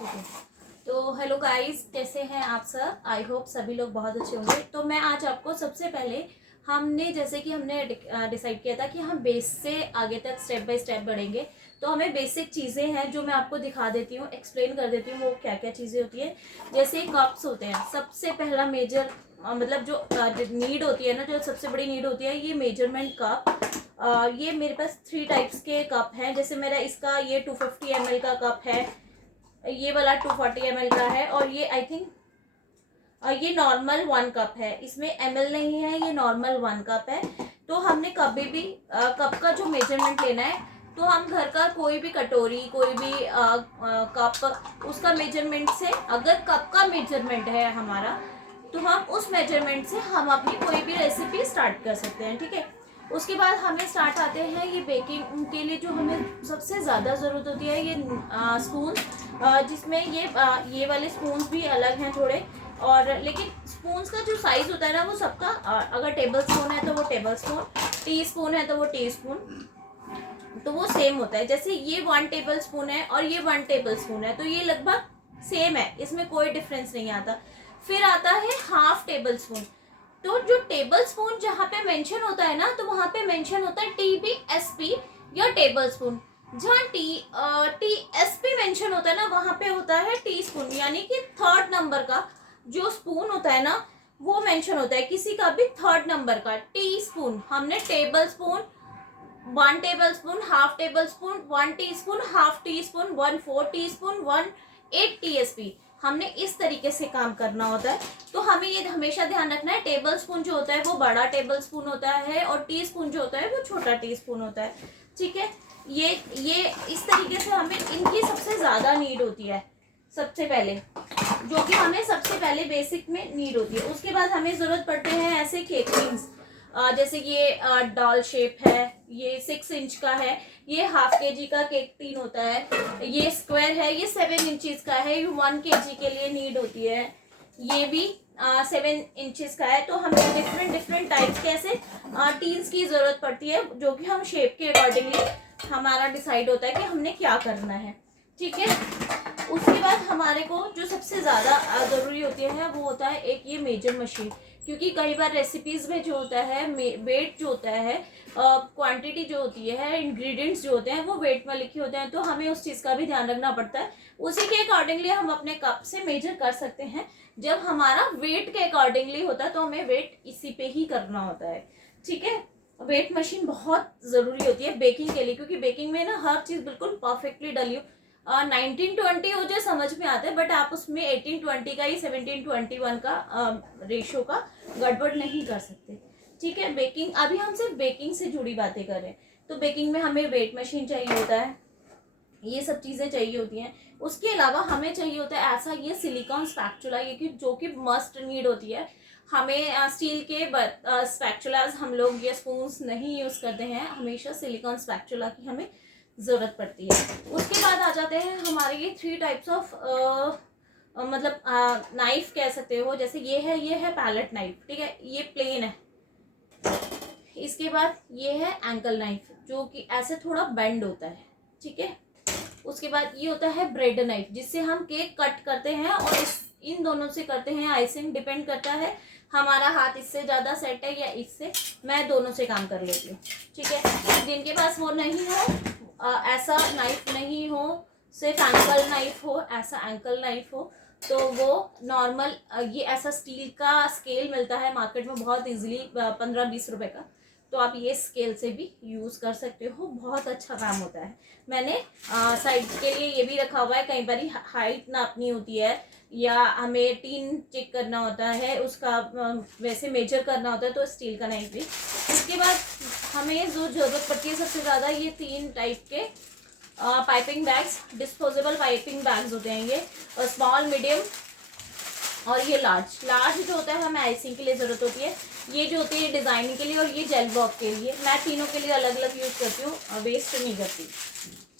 ठीक है। तो हेलो गाइस, कैसे हैं आप सब? आई होप सभी लोग बहुत अच्छे होंगे। तो मैं आज आपको सबसे पहले हमने डिसाइड किया था कि हम बेस से आगे तक स्टेप बाय स्टेप बढ़ेंगे। तो हमें बेसिक चीज़ें हैं जो मैं आपको दिखा देती हूँ, एक्सप्लेन कर देती हूँ वो क्या क्या चीज़ें होती है। जैसे कप्स होते हैं, सबसे पहला मेजर मतलब जो नीड होती है ना, जो सबसे बड़ी नीड होती है, ये मेजरमेंट कप। ये मेरे पास 3 टाइप्स के कप हैं। जैसे मेरा इसका ये 250 ml का कप है, ये वाला 240 ml का है, और ये आई थिंक ये नॉर्मल 1 कप है। इसमें ml नहीं है, ये नॉर्मल 1 कप है। तो हमने कभी भी कप का जो मेजरमेंट लेना है, तो हम घर का कोई भी कटोरी, कोई भी कप, उसका मेजरमेंट से, अगर कप का मेजरमेंट है हमारा, तो हम उस मेजरमेंट से हम अपनी कोई भी रेसिपी स्टार्ट कर सकते हैं। ठीक है। उसके बाद हमें स्टार्ट आते हैं ये बेकिंग के लिए जो हमें सबसे ज़्यादा ज़रूरत होती है, ये स्पून, जिसमें ये वाले स्पून भी अलग हैं थोड़े। और लेकिन स्पून्स का जो साइज़ होता है ना, वो सबका अगर टेबल स्पून है तो वो टेबल स्पून, टी स्पून है तो वो टी स्पून, तो वो सेम होता है। जैसे ये 1 टेबल स्पून है और ये 1 टेबल स्पून है, तो ये लगभग सेम है, इसमें कोई डिफरेंस नहीं आता। फिर आता है हाफ टेबल स्पून। तो जो टेबल स्पून जहाँ पे मेंशन होता है ना, तो वहाँ पे मेंशन होता है TBSP या टेबल स्पून। जहाँ TSP मेंशन होता है ना, वहाँ पे होता है टी स्पून, यानी कि 3rd नंबर का जो स्पून होता है ना, वो मेंशन होता है। किसी का भी 3rd नंबर का टी स्पून, हमने table spoon, 1 table spoon, half table spoon, 1 tea spoon, half tea spoon, 1/4 tea spoon, 1/8 TSP, हमने इस तरीके से काम करना होता है। तो हमें ये हमेशा ध्यान रखना है, टेबल स्पून जो होता है वो बड़ा टेबल स्पून होता है, और टी स्पून जो होता है वो छोटा टी स्पून होता है। ठीक है। ये इस तरीके से हमें इनकी सबसे ज़्यादा नीड होती है, सबसे पहले, जो कि हमें सबसे पहले बेसिक में नीड होती है। उसके बाद हमें ज़रूरत पड़ते हैं ऐसे केक टिन्स। जैसे ये डॉल शेप है, ये 6 इंच का है, ये ½ kg का केक टिन होता है, ये स्क्वायर है, ये 7 इंचेस का है, ये 1 kg के लिए नीड होती है। ये भी 7 इंचेस का है। तो हमें डिफरेंट टाइप्स के ऐसे टीन्स की ज़रूरत पड़ती है, जो कि हम शेप के अकॉर्डिंगली हमारा डिसाइड होता है कि हमने क्या करना है। ठीक है। उसके बाद हमारे को जो सबसे ज़्यादा ज़रूरी होती है वो होता है एक ये मेजर मशीन। क्योंकि कई बार रेसिपीज़ में जो होता है वेट जो होता है, क्वांटिटी जो होती है, इंग्रेडिएंट्स जो होते हैं वो वेट में लिखे होते हैं, तो हमें उस चीज़ का भी ध्यान रखना पड़ता है। उसी के अकॉर्डिंगली हम अपने कप से मेजर कर सकते हैं। जब हमारा वेट के अकॉर्डिंगली होता है तो हमें वेट इसी पे ही करना होता है। ठीक है। वेट मशीन बहुत ज़रूरी होती है बेकिंग के लिए, क्योंकि बेकिंग में ना हर चीज़ बिल्कुल परफेक्टली डली हो। 19-20 हो जाए समझ में आता है, बट आप उसमें 18-20 का ही 17-21 का रेशो का गड़बड़ नहीं कर सकते। ठीक है। बेकिंग, अभी हम सिर्फ बेकिंग से जुड़ी बातें कर रहे हैं। तो बेकिंग में हमें वेट मशीन चाहिए होता है, ये सब चीज़ें चाहिए होती हैं। उसके अलावा हमें चाहिए होता है ऐसा ये सिलिकॉन स्पैचुला, ये जो कि मस्ट नीड होती है। हमें स्टील के स्पैचुलाज हम लोग ये स्पून्स नहीं यूज़ करते हैं, हमेशा सिलिकॉन स्पैचुला की हमें ज़रूरत पड़ती है। उसके बाद आ जाते हैं हमारे ये 3 टाइप्स ऑफ मतलब नाइफ कह सकते हो। जैसे ये है पैलेट नाइफ। ठीक है, ये प्लेन है। इसके बाद ये है एंकल नाइफ, जो कि ऐसे थोड़ा बेंड होता है। ठीक है। उसके बाद ये होता है ब्रेड नाइफ, जिससे हम केक कट करते हैं, और इन दोनों से करते हैं आइसिंग। डिपेंड करता है हमारा हाथ इससे ज़्यादा सेट है या इससे, मैं दोनों से काम कर लेती हूँ। ठीक है। जिनके पास वो नहीं हो, ऐसा नाइफ नहीं हो, सिर्फ एंकल नाइफ हो, ऐसा एंकल नाइफ हो, तो वो नॉर्मल ये ऐसा स्टील का स्केल मिलता है मार्केट में बहुत इजीली, 15-20 रुपए का। तो आप ये स्केल से भी यूज़ कर सकते हो, बहुत अच्छा काम होता है। मैंने साइड के लिए ये भी रखा हुआ है, कई बार हाइट नापनी होती है या हमें टीन चेक करना होता है, उसका वैसे मेजर करना होता है, तो स्टील का नाइफ भी। उसके बाद हमें जो ज़रूरत पड़ती है सबसे ज़्यादा, ये 3 टाइप के piping bags, disposable piping bags होते हैं ये, और स्मॉल, मीडियम और ये लार्ज जो होता है हमें आइसिंग के लिए ज़रूरत होती है। ये जो होती है डिज़ाइनिंग के लिए, और ये जेल ब्लॉक के लिए। मैं तीनों के लिए अलग अलग यूज़ करती हूँ, वेस्ट नहीं करती।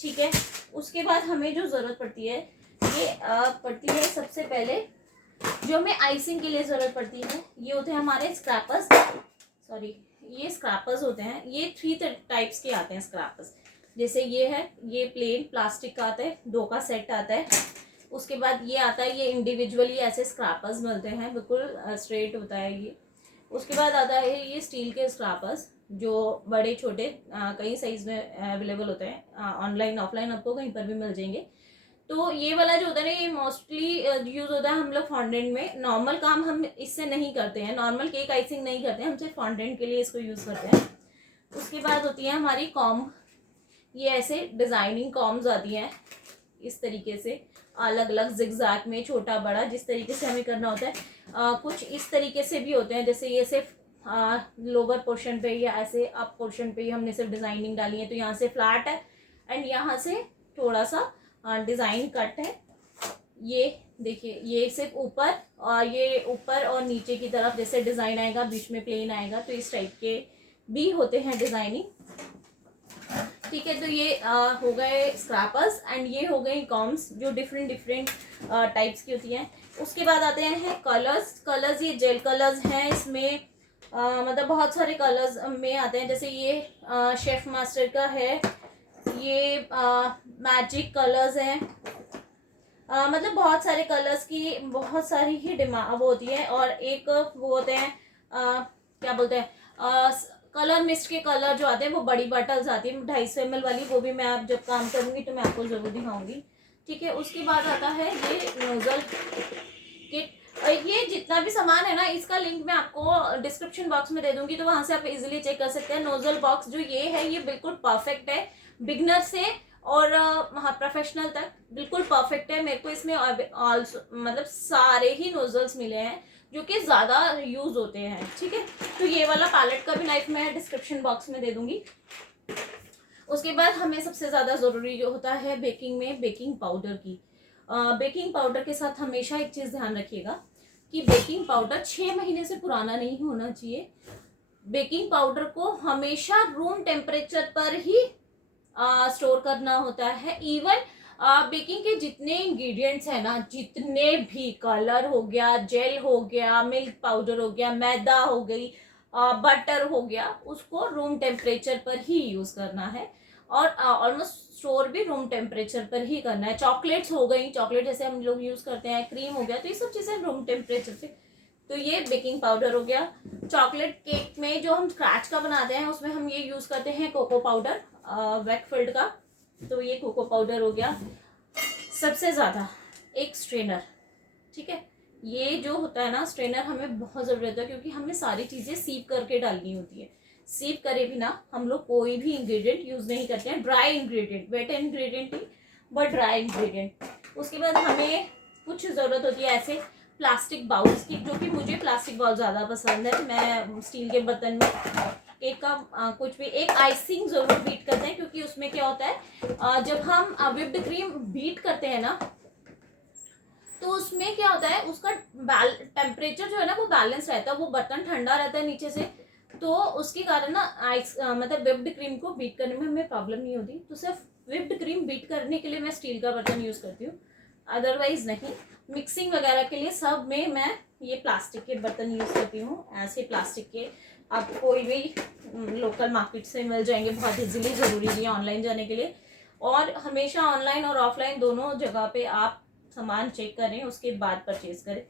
ठीक है। उसके बाद हमें जो ज़रूरत पड़ती है, ये पड़ती है सबसे पहले, जो हमें आइसिंग के लिए ज़रूरत पड़ती है, ये होते हैं हमारे स्क्रैपर्स। सॉरी, ये स्क्रैपर्स होते हैं। ये 3 टाइप्स के आते हैं स्क्रैपर्स। जैसे ये है, ये प्लेन प्लास्टिक का आता है, 2 का सेट आता है। उसके बाद ये आता है, ये इंडिविजुअली ऐसे स्क्रैपर्स मिलते हैं, बिल्कुल स्ट्रेट होता है ये। उसके बाद आता है ये स्टील के स्क्रैपर्स, जो बड़े छोटे कई साइज में अवेलेबल होते हैं, ऑनलाइन ऑफलाइन आपको कहीं पर भी मिल जाएंगे। तो ये वाला जो होता है ना, ये मोस्टली यूज़ होता है हम लोग फॉन्डेंट में। नॉर्मल काम हम इससे नहीं करते हैं, नॉर्मल केक आइसिंग नहीं करते हैं, हम सिर्फ फॉन्डेंट के लिए इसको यूज़ करते हैं। उसके बाद होती है हमारी कॉम्ब, ये ऐसे डिज़ाइनिंग कॉम्स आती हैं इस तरीके से, अलग अलग जिगजैग में, छोटा बड़ा जिस तरीके से हमें करना होता है। कुछ इस तरीके से भी होते हैं, जैसे ये सिर्फ लोअर पोर्शन पे या ऐसे अप पोर्शन पे ही हमने सिर्फ डिज़ाइनिंग डाली है, तो यहाँ से फ्लैट है एंड यहाँ से थोड़ा सा डिज़ाइन कट है। ये देखिए, ये सिर्फ ऊपर, और ये ऊपर और नीचे की तरफ जैसे डिज़ाइन आएगा, बीच में प्लेन आएगा, तो इस टाइप के भी होते हैं डिज़ाइनिंग। ठीक है, तो ये हो गए स्क्रैपर्स एंड ये हो गई कॉम्स, जो डिफरेंट टाइप्स की होती हैं। उसके बाद आते हैं कलर्स, ये जेल कलर्स हैं, इसमें मतलब बहुत सारे कलर्स में आते हैं। जैसे ये शेफ मास्टर का है, ये मैजिक कलर्स हैं, मतलब बहुत सारे कलर्स की बहुत सारी ही डिमांड वो होती है। और एक वो होते हैं क्या बोलते हैं, कलर मिस्ट के कलर जो आते हैं, वो बड़ी बॉटल्स आती है 250 ml वाली, वो भी मैं आप जब काम करूँगी तो मैं आपको ज़रूर दिखाऊंगी। ठीक है, उसके बाद आता है ये नोजल किट। ये जितना भी सामान है ना, इसका लिंक मैं आपको डिस्क्रिप्शन बॉक्स में दे दूंगी, तो वहां से आप इजीली चेक कर सकते हैं। नोजल बॉक्स जो ये है, ये बिल्कुल परफेक्ट है, बिगनर से और प्रोफेशनल तक बिल्कुल परफेक्ट है। मेरे को इसमें ऑल्सो मतलब सारे ही नोजल्स मिले हैं जो कि ज़्यादा यूज़ होते हैं। ठीक है, तो ये वाला पैलेट का भी नाइफ मैं डिस्क्रिप्शन बॉक्स में दे दूंगी। उसके बाद हमें सबसे ज़्यादा ज़रूरी जो होता है बेकिंग में, बेकिंग पाउडर की। बेकिंग पाउडर के साथ हमेशा एक चीज़ ध्यान रखिएगा कि बेकिंग पाउडर 6 महीने से पुराना नहीं होना चाहिए। बेकिंग पाउडर को हमेशा रूम टेम्परेचर पर ही स्टोर करना होता है। इवन बेकिंग के जितने इंग्रेडिएंट्स हैं ना, जितने भी कलर हो गया, जेल हो गया, मिल्क पाउडर हो गया, मैदा हो गई, बटर हो गया, उसको रूम टेम्परेचर पर ही यूज़ करना है। और ऑलमोस्ट स्टोर भी रूम टेम्परेचर पर ही करना है। चॉकलेट्स हो गई, चॉकलेट जैसे हम लोग यूज़ करते हैं, क्रीम हो गया, तो ये सब चीज़ें रूम टेम्परेचर पे। तो ये बेकिंग पाउडर हो गया। चॉकलेट केक में जो हम स्क्रैच का बनाते हैं, उसमें हम ये यूज़ करते हैं कोको पाउडर, वेकफील्ड का, तो ये कोको पाउडर हो गया। सबसे ज़्यादा एक स्ट्रेनर। ठीक है, ये जो होता है ना स्ट्रेनर, हमें बहुत ज़रूरत है, क्योंकि हमें सारी चीज़ें सीप करके डालनी होती है। सीप करे बिना हम लोग कोई भी इंग्रेडिएंट यूज़ नहीं करते हैं, ड्राई इंग्रेडिएंट, वेट इंग्रेडिएंट ही, बट ड्राई इंग्रेडिएंट। उसके बाद हमें कुछ ज़रूरत होती है ऐसे प्लास्टिक बाउल्स की, जो कि मुझे प्लास्टिक बाउल ज़्यादा पसंद है। मैं स्टील के बर्तन में एक का कुछ भी एक आइसिंग ज़रूर बीट करते हैं, क्योंकि उसमें क्या होता है, जब हम व्हिप्ड क्रीम बीट करते हैं ना, तो उसमें क्या होता है, उसका टेम्परेचर जो है ना वो बैलेंस रहता है, वो बर्तन ठंडा रहता है नीचे से, तो उसके कारण ना आइस मतलब व्हिप्ड क्रीम को बीट करने में हमें प्रॉब्लम नहीं होती। तो सिर्फ व्हिप्ड क्रीम बीट करने के लिए मैं स्टील का बर्तन यूज़ करती हूँ, अदरवाइज नहीं। मिक्सिंग वगैरह के लिए सब में मैं ये प्लास्टिक के बर्तन यूज़ करती हूँ। ऐसे प्लास्टिक के आप कोई भी लोकल मार्केट से मिल जाएंगे बहुत इजीली, ज़रूरी नहीं है ऑनलाइन जाने के लिए। और हमेशा ऑनलाइन और ऑफलाइन दोनों जगह पे आप सामान चेक करें, उसके बाद परचेज करें।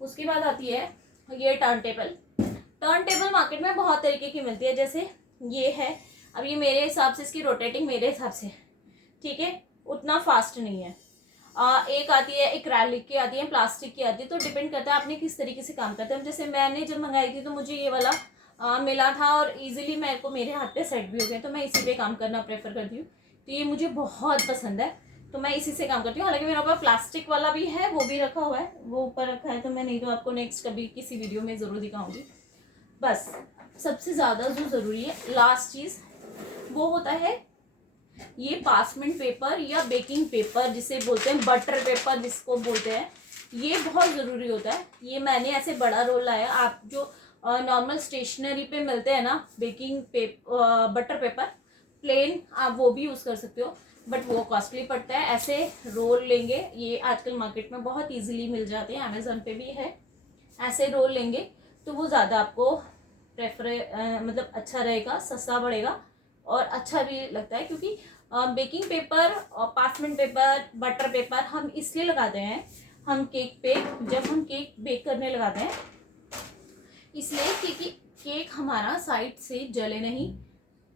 उसके बाद आती है ये turn table. Turn table market में बहुत तरीके की मिलती है, जैसे ये है। अब ये मेरे हिसाब से इसकी रोटेटिंग मेरे हिसाब से, ठीक है, उतना फास्ट नहीं है। एक आती है एक्रेलिक की आती है, प्लास्टिक की आती है, तो डिपेंड करता है आपने किस तरीके से काम करते हैं। जैसे मैंने जब मंगाई थी तो मुझे ये वाला मिला था और इजीली मेरे को मेरे हाथ पे सेट भी हो गया, तो मैं इसी पे काम करना प्रेफर करती हूँ। तो ये मुझे बहुत पसंद है, तो मैं इसी से काम करती हूँ। हालांकि मेरे पास प्लास्टिक वाला भी है, वो भी रखा हुआ है, वो ऊपर रखा है, तो मैं नहीं तो आपको नेक्स्ट कभी किसी वीडियो में ज़रूर दिखाऊंगी। बस सबसे ज़्यादा जो ज़रूरी है लास्ट चीज़, वो होता है ये पार्चमेंट पेपर या बेकिंग पेपर जिसे बोलते हैं, बटर पेपर जिसको बोलते हैं, ये बहुत ज़रूरी होता है। ये मैंने ऐसे बड़ा रोल लाया। आप जो नॉर्मल स्टेशनरी पे मिलते हैं ना बेकिंग बटर पेपर प्लेन, आप वो भी यूज़ कर सकते हो, बट वो कॉस्टली पड़ता है। ऐसे रोल लेंगे, ये आजकल मार्केट में बहुत इजीली मिल जाते हैं, अमेज़न पे भी है। ऐसे रोल लेंगे तो वो ज़्यादा आपको मतलब अच्छा रहेगा, सस्ता पड़ेगा और अच्छा भी लगता है, क्योंकि बेकिंग पेपर और पार्चमेंट पेपर, बटर पेपर हम इसलिए लगाते हैं, हम केक पे जब हम केक बेक करने लगाते हैं इसलिए क्योंकि केक हमारा साइड से जले नहीं,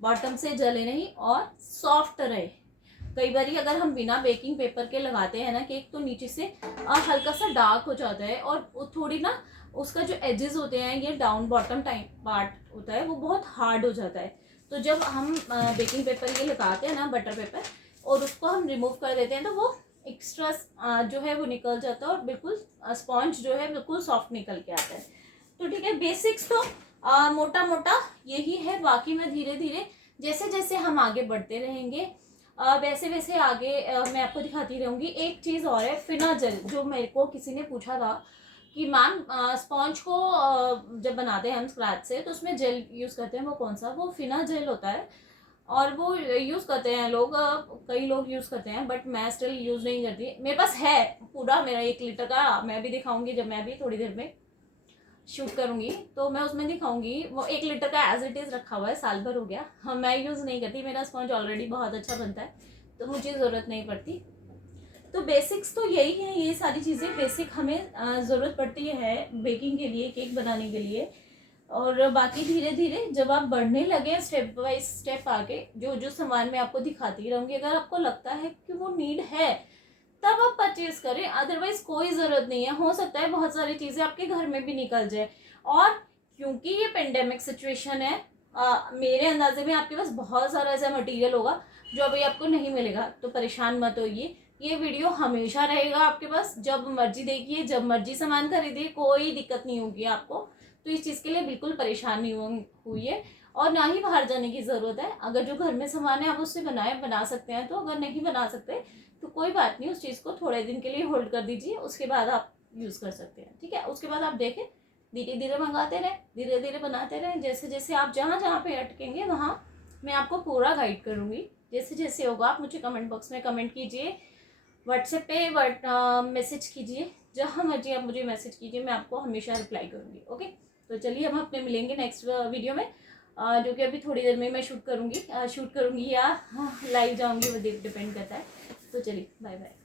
बॉटम से जले नहीं और सॉफ्ट रहे। कई बार अगर हम बिना बेकिंग पेपर के लगाते हैं ना केक, तो नीचे से हल्का सा डार्क हो जाता है और थोड़ी ना उसका जो एजेस होते हैं, ये डाउन बॉटम टाइप पार्ट होता है, वो बहुत हार्ड हो जाता है। तो जब हम बेकिंग पेपर ये लगाते हैं ना, बटर पेपर, और उसको हम रिमूव कर देते हैं, तो वो एक्स्ट्रा जो है वो निकल जाता है और बिल्कुल स्पॉन्ज जो है बिल्कुल सॉफ्ट निकल के आता है। तो ठीक है, बेसिक्स तो मोटा मोटा यही है। बाकी मैं धीरे धीरे जैसे जैसे हम आगे बढ़ते रहेंगे वैसे वैसे आगे मैं आपको दिखाती रहूँगी। एक चीज़ और है, फिना जेल, जो मेरे को किसी ने पूछा था कि मैम स्पॉन्ज को जब बनाते हैं हम स्क्रैच से, तो उसमें जेल यूज़ करते हैं, वो कौन सा? वो फिना जेल होता है और वो यूज़ करते हैं लोग, कई लोग यूज़ करते हैं, बट मैं स्टिल यूज़ नहीं करती। मेरे पास है पूरा मेरा 1 लीटर का, मैं भी दिखाऊंगी जब मैं भी थोड़ी देर में शूट करूंगी तो मैं उसमें दिखाऊंगी। वो 1 लीटर का एज इट इज़ रखा हुआ है, साल भर हो गया। हाँ, मैं यूज़ नहीं करती, मेरा स्पॉन्ज ऑलरेडी बहुत अच्छा बनता है, तो मुझे ज़रूरत नहीं पड़ती। तो बेसिक्स तो यही है, ये सारी चीज़ें बेसिक हमें ज़रूरत पड़ती है बेकिंग के लिए, केक बनाने के लिए। और बाकी धीरे धीरे जब आप बढ़ने लगे स्टेप बाय स्टेप आगे, जो जो सामान मैं आपको दिखाती रहूँगी, अगर आपको लगता है कि वो नीड है तब आप परचेज करें, अदरवाइज कोई ज़रूरत नहीं है। हो सकता है बहुत सारी चीज़ें आपके घर में भी निकल जाए, और क्योंकि ये पेंडेमिक सिचुएशन है, मेरे अंदाजे में आपके पास बहुत सारा ऐसा मटेरियल होगा जो अभी आपको नहीं मिलेगा, तो परेशान मत होइए। ये वीडियो हमेशा रहेगा आपके पास, जब मर्जी देखिए, जब मर्जी सामान खरीदिए, कोई दिक्कत नहीं होगी आपको। तो इस चीज़ के लिए बिल्कुल परेशान नहीं हुई है, और ना ही बाहर जाने की ज़रूरत है। अगर जो घर में सामान है आप उससे बना सकते हैं, तो अगर नहीं बना सकते तो कोई बात नहीं, उस चीज़ को थोड़े दिन के लिए होल्ड कर दीजिए, उसके बाद आप यूज़ कर सकते हैं। ठीक है, उसके बाद आप देखें, धीरे धीरे मंगाते रहें, धीरे धीरे बनाते रहें। जैसे जैसे आप जहाँ जहाँ पे अटकेंगे वहाँ मैं आपको पूरा गाइड करूँगी। जैसे जैसे होगा आप मुझे कमेंट बॉक्स में कमेंट कीजिए, व्हाट्सएप पे मैसेज कीजिए, जहाँ मर्जी आप मुझे मैसेज कीजिए, मैं आपको हमेशा रिप्लाई करूँगी। ओके, तो चलिए हम अपने मिलेंगे नेक्स्ट वीडियो में, जो कि अभी थोड़ी देर में मैं शूट करूँगी या लाइव जाऊँगी, वो डिपेंड करता है। तो चलिए, बाय बाय।